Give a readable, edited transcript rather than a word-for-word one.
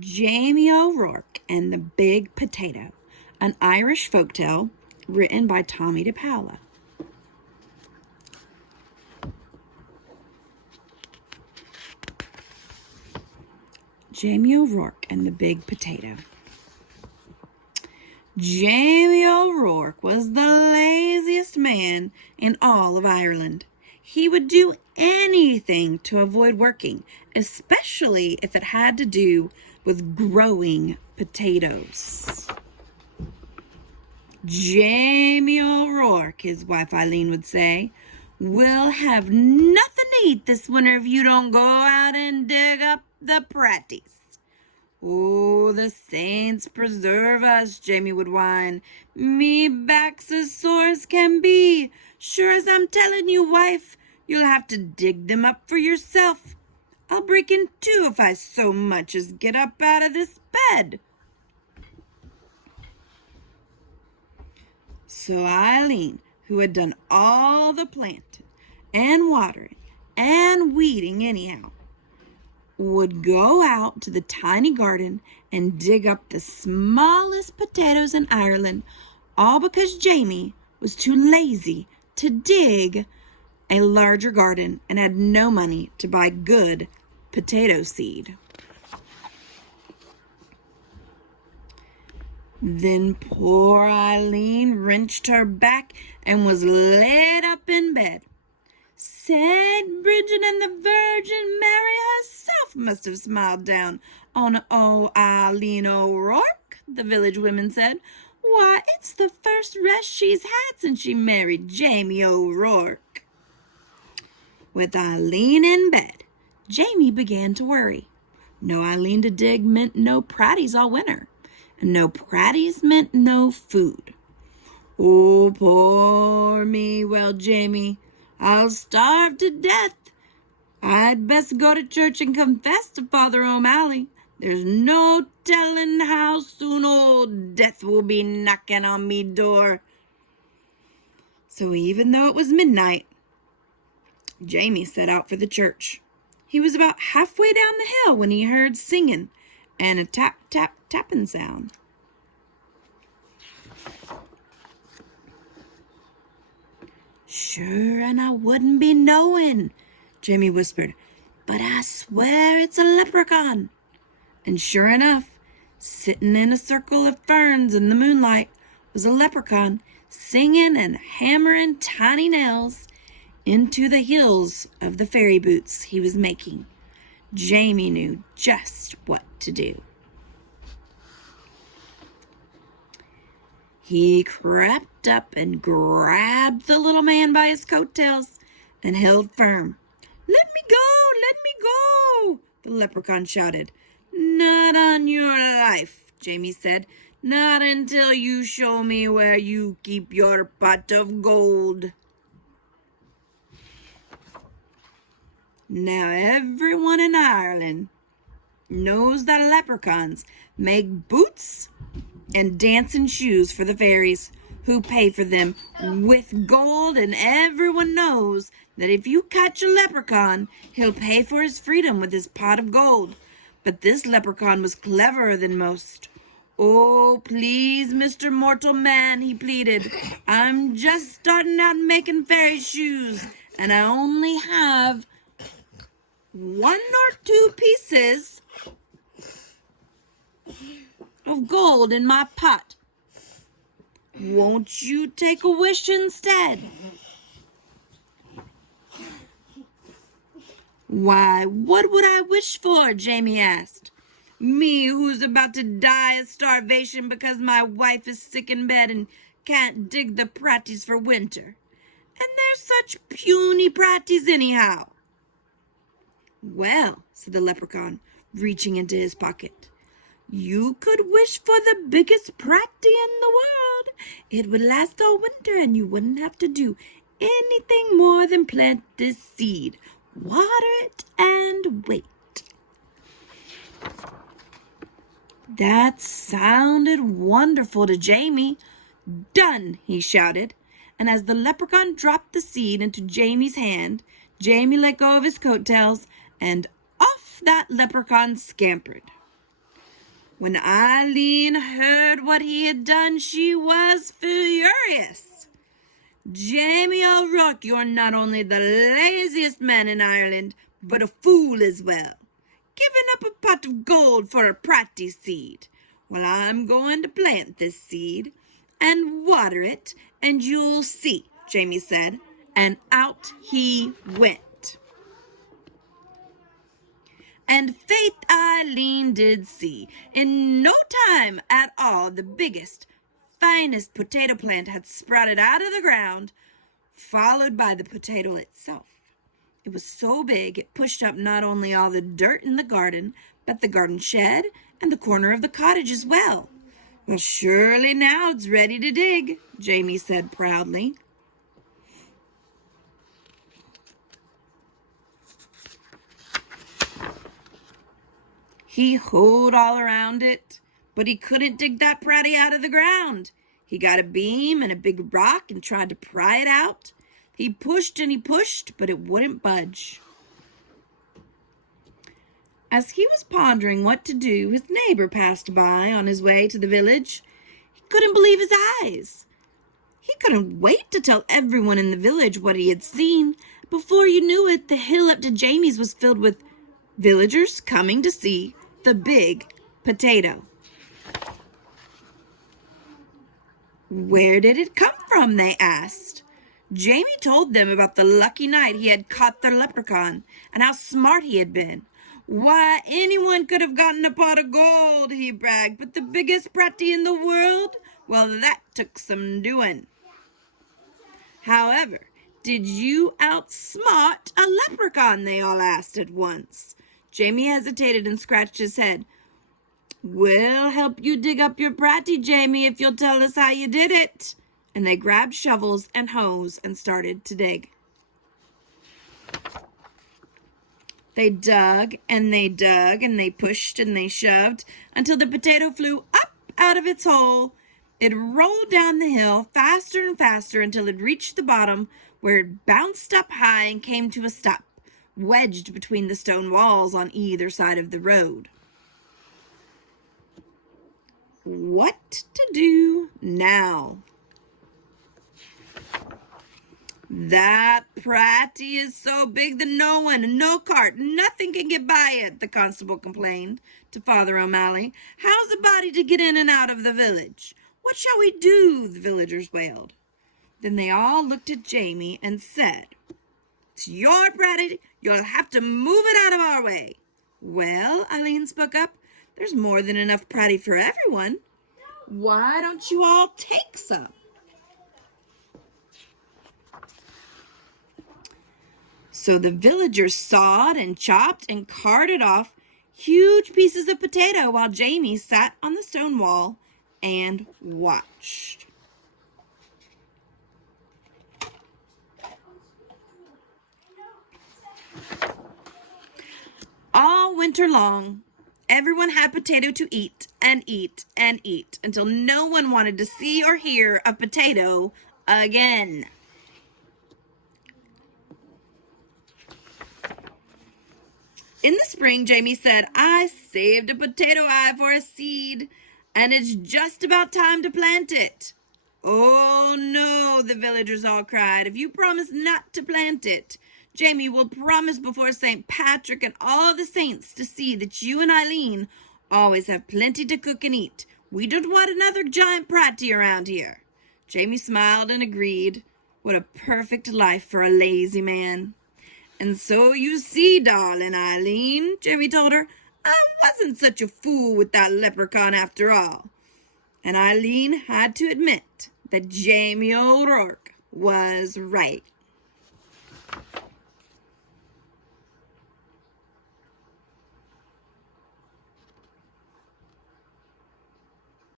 Jamie O'Rourke and the Big Potato, an Irish folktale written by Tommy DePaola. Jamie O'Rourke and the Big Potato. Jamie O'Rourke was the laziest man in all of Ireland. He would do anything to avoid working, especially if it had to do with growing potatoes. Jamie O'Rourke, his wife Eileen would say, will have nothing to eat this winter if you don't go out and dig up the praties. Oh, the saints preserve us, Jamie would whine. Me back's as sore as can be. Sure as I'm telling you, wife, you'll have to dig them up for yourself. I'll break in two if I so much as get up out of this bed. So Eileen, who had done all the planting and watering and weeding anyhow, would go out to the tiny garden and dig up the smallest potatoes in Ireland, all because Jamie was too lazy to dig a larger garden and had no money to buy good potato seed. Then poor Eileen wrenched her back and was laid up in bed. Saint Bridget and the Virgin Mary herself must have smiled down on Eileen O'Rourke, the village women said. Why, it's the first rest she's had since she married Jamie O'Rourke. With Eileen in bed, Jamie began to worry. No Eileen to dig meant no praties all winter, and no praties meant no food. Oh, poor me, wailed Jamie. I'll starve to death. I'd best go to church and confess to Father O'Malley. There's no telling how soon old death will be knocking on me door. So even though it was midnight, Jamie set out for the church. He was about halfway down the hill when he heard singing and a tap, tap, tapping sound. Sure, and I wouldn't be knowing, Jamie whispered, but I swear it's a leprechaun. And sure enough, sitting in a circle of ferns in the moonlight was a leprechaun singing and hammering tiny nails into the heels of the fairy boots he was making. Jamie knew just what to do. He crept up and grabbed the little man by his coattails and held firm. Let me go! Let me go! The leprechaun shouted. Not on your life, Jamie said. Not until you show me where you keep your pot of gold. Now everyone in Ireland knows that leprechauns make boots and dancing shoes for the fairies, who pay for them with gold, and everyone knows that if you catch a leprechaun, he'll pay for his freedom with his pot of gold. But this leprechaun was cleverer than most. Oh, please, Mr. Mortal Man, he pleaded. I'm just starting out making fairy shoes, and I only have 1 or 2 pieces of gold in my pot. Won't you take a wish instead? Why, what would I wish for? Jamie asked. Me, who's about to die of starvation because my wife is sick in bed and can't dig the praties for winter. And they're such puny praties anyhow. Well, said the leprechaun, reaching into his pocket, you could wish for the biggest pratie in the world. It would last all winter and you wouldn't have to do anything more than plant this seed, water it, and wait. That sounded wonderful to Jamie. Done, he shouted. And as the leprechaun dropped the seed into Jamie's hand, Jamie let go of his coattails and off that leprechaun scampered. When Eileen heard what he had done, she was furious. "Jamie O'Rourke, you're not only the laziest man in Ireland, but a fool as well. Giving up a pot of gold for a pratie seed. Well, I'm going to plant this seed and water it, and you'll see," Jamie said, and out he went. And faith Eileen did see. In no time at all, the biggest, finest potato plant had sprouted out of the ground, followed by the potato itself. It was so big it pushed up not only all the dirt in the garden, but the garden shed and the corner of the cottage as well. "Well, surely now it's ready to dig," Jamie said proudly. He hoed all around it, but he couldn't dig that pratie out of the ground. He got a beam and a big rock and tried to pry it out. He pushed and he pushed, but it wouldn't budge. As he was pondering what to do, his neighbor passed by on his way to the village. He couldn't believe his eyes. He couldn't wait to tell everyone in the village what he had seen. Before you knew it, the hill up to Jamie's was filled with villagers coming to see the big potato. "Where did it come from?" they asked. Jamie told them about the lucky night he had caught the leprechaun and how smart he had been. "Why, anyone could have gotten a pot of gold," he bragged, "but the biggest pratie in the world? Well, that took some doing." "However, did you outsmart a leprechaun?" they all asked at once. Jamie hesitated and scratched his head. "We'll help you dig up your pratie, Jamie, if you'll tell us how you did it." And they grabbed shovels and hoes and started to dig. They dug and they pushed and they shoved until the potato flew up out of its hole. It rolled down the hill faster and faster until it reached the bottom, where it bounced up high and came to a stop, wedged between the stone walls on either side of the road. What to do now? "That pratie is so big that no one, no cart, nothing can get by it," the constable complained to Father O'Malley. "How's a body to get in and out of the village? What shall we do?" the villagers wailed. Then they all looked at Jamie and said, "It's your pratie. You'll have to move it out of our way." "Well," Eileen spoke up, "there's more than enough pratie for everyone. Why don't you all take some?" So the villagers sawed and chopped and carted off huge pieces of potato while Jamie sat on the stone wall and watched. All winter long, everyone had potato to eat and eat and eat until no one wanted to see or hear of potato again. In the spring, Jamie said, "I saved a potato eye for a seed, and it's just about time to plant it." "Oh, no," the villagers all cried. "If you promise not to plant it, Jamie will promise before St. Patrick and all the saints to see that you and Eileen always have plenty to cook and eat. We don't want another giant pratie around here." Jamie smiled and agreed. What a perfect life for a lazy man. "And so you see, darling Eileen," Jamie told her, "I wasn't such a fool with that leprechaun after all." And Eileen had to admit that Jamie O'Rourke was right.